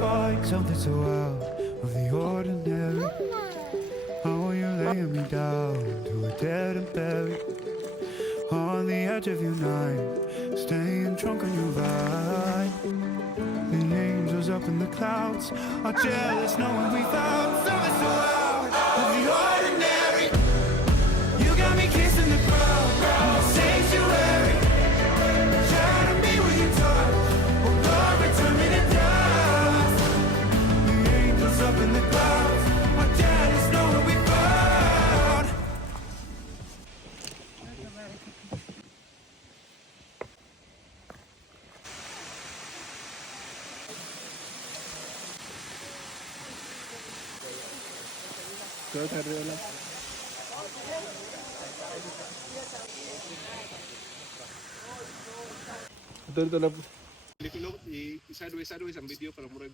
find something so out of the ordinary. How are you laying me down to a dead and buried on the edge of your night, staying drunk on your ride. The angels up in the clouds are jealous knowing we found something so out of the ordinary. You got me kissing the ground in the sanctuary, shining me with your touch. Oh Lord, return me to dust. The angels up in the clouds are jealous knowing we found. Ito na. I-sideways ang video para murag